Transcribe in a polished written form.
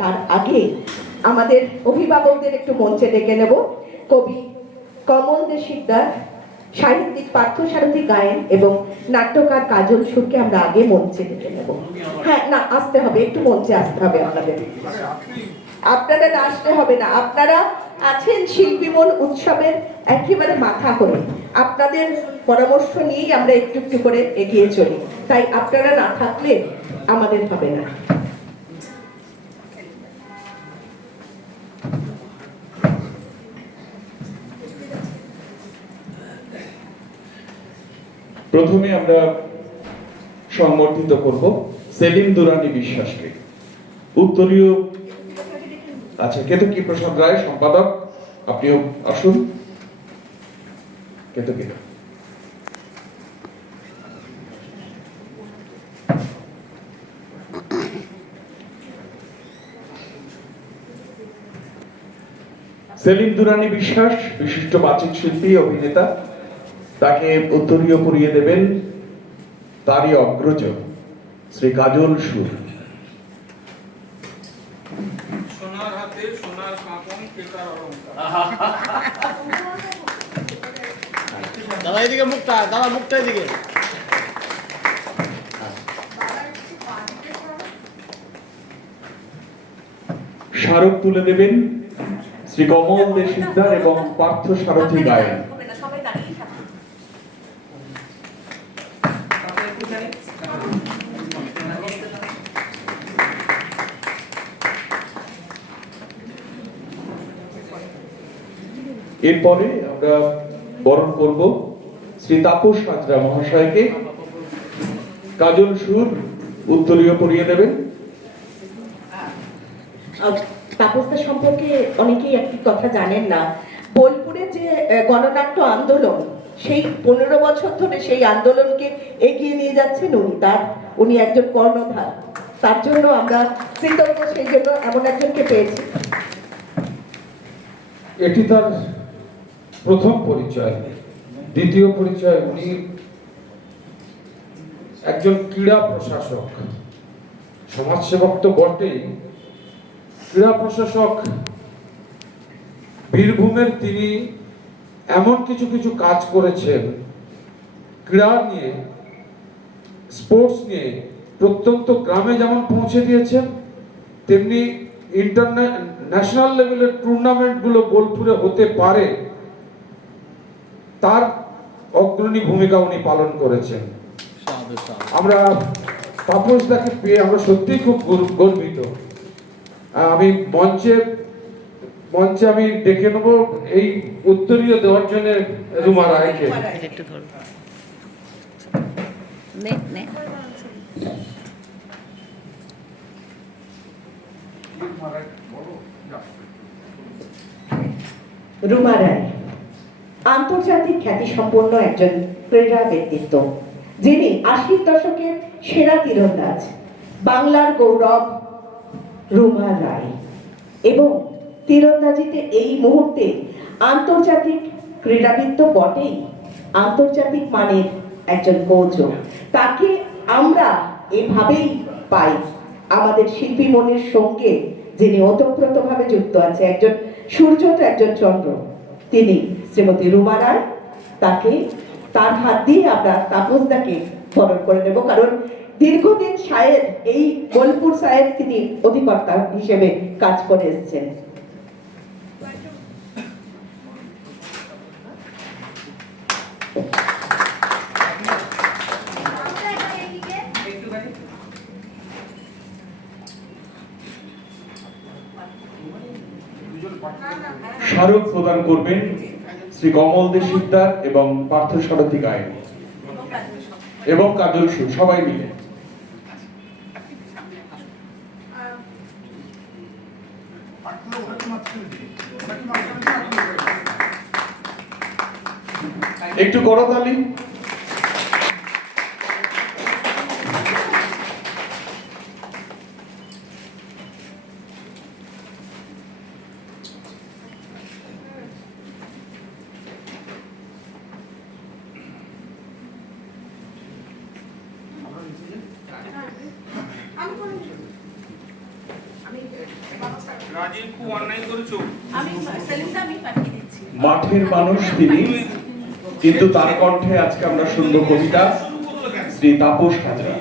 তার আগে আমাদের অভিভাবকদের একটু মঞ্চে ডেকে নেব। কবি কমল দে শিকদার, সাহিত্যিক পার্থসারথী গায়েন এবং নাট্যকার কাজল সুরকে আমরা আগে মঞ্চে ডেকে নেব। হ্যাঁ, না আসতে হবে, একটু মঞ্চে আসতে হবে আপনাদের। আপনারা না আসতে হবে না, আপনারা আছেন শিল্পীমন উৎসবের একেবারে মাথা হয়ে। আপনাদের পরামর্শ নিয়েই আমরা একটু একটু করে এগিয়ে চলি, তাই আপনারা না থাকলে আমাদের হবে না। প্রথমে আমরা সংবর্ধিত করব সেলিম দুরানি বিশ্বাসকে। উত্তরীয় কেতকী প্রসাদ রায় সম্পাদক, আপনিও আসুন। কেতকী সেলিম দুরানি বিশ্বাস বিশিষ্ট বাচিক শিল্পী, অভিনেতা। তাকে উত্তরীয় পরিয়ে দেবেন তারই অগ্রজ শ্রী কাজল সুর। সোনার হাতে সোনার কাঁকন কেকার অলংকার। দাদা এদিকে মুখটা, দাদা মুখটা এদিকে। স্মারক তুলে দেবেন শ্রী কমল দে শিকদার এবং পার্থসারথী গায়েন। এরপরে আমরা বরণ করব শ্রী তাপস হাজরা মহাশয়কে। কাজল সুর উত্তরীয় পরিয়ে দেবেন। তাপসদা সম্পর্কে অনেকেই একটি কথা জানেন না। বোলপুরে যে গণনাট্য আন্দোলন, সেই 15 বছর ধরে সেই আন্দোলনকে এগিয়ে নিয়ে যাচ্ছেন উনি একজন কর্ণধার। তার জন্য আমরা কৃতজ্ঞ, সেই জন্য এমন একজনকে পেয়েছি। এটি তার প্রথম পরিচয়। দ্বিতীয় পরিচয়, উনি একজন ক্রীড়া প্রশাসক, সমাজসেবক তো বটেই, ক্রীড়া প্রশাসক। বীরভূমের তিনি এমন কিছু কিছু কাজ করেছেন ক্রীড়া নিয়ে, স্পোর্টস নিয়ে, প্রত্যন্ত গ্রামে যেমন পৌঁছে দিয়েছেন, তেমনি ন্যাশনাল লেভেলের টুর্নামেন্টগুলো বোলপুরে হতে পারে তার অগ্রণী ভূমিকা উনি পালন করেছেন। আমরা তাপসদাকে পেয়ে আমরা সত্যিই খুব গর্বিত। আমি মঞ্চে আমি ডেকে নেব এই উত্তরীয় দেওয়ার জন্য রুমা রায়কে। রুমা রায় আন্তর্জাতিক খ্যাতিসম্পন্ন একজন ক্রীড়া ব্যক্তিত্ব, যিনি 80-র দশকের সেরা তীরন্দাজ, বাংলার গৌরব রুমা রায়, এবং তীরন্দাজিতে এই মুহূর্তে আন্তর্জাতিক ক্রীড়াবিদ তো বটেই, আন্তর্জাতিক মানের একজন কোচও। তাকে আমরা এভাবেই পাই আমাদের শিল্পী মনের সঙ্গে, যিনি ওতপ্রোতভাবে যুক্ত আছে, একজন সূর্য তো একজন চন্দ্র, তিনি শ্রীমতী রুমা রায়। তার হাত দিয়ে আমরা তাপসদাকে বরণ করে নেব, কারণ দীর্ঘদিন সায়ের, এই বোলপুর সায়ের তিনি অধিকর্তা হিসেবে কাজ করে এসেছেন। স্মারক প্রদান করবেন শ্রী কমল দে শিকদার এবং পার্থসারথী গায়েন এবং কাজল সুর, সবাই মিলে। একটু করতালি। আমি রাজীব খুব অন্যায় করেছো। আমি সেলিমটা আমি পাঠিয়ে দিচ্ছি। মাঠের মানুষ তিনি, কিন্তু তার কণ্ঠে আজকে আমরা শুনবো কবিতা শ্রী তাপস হাজরা।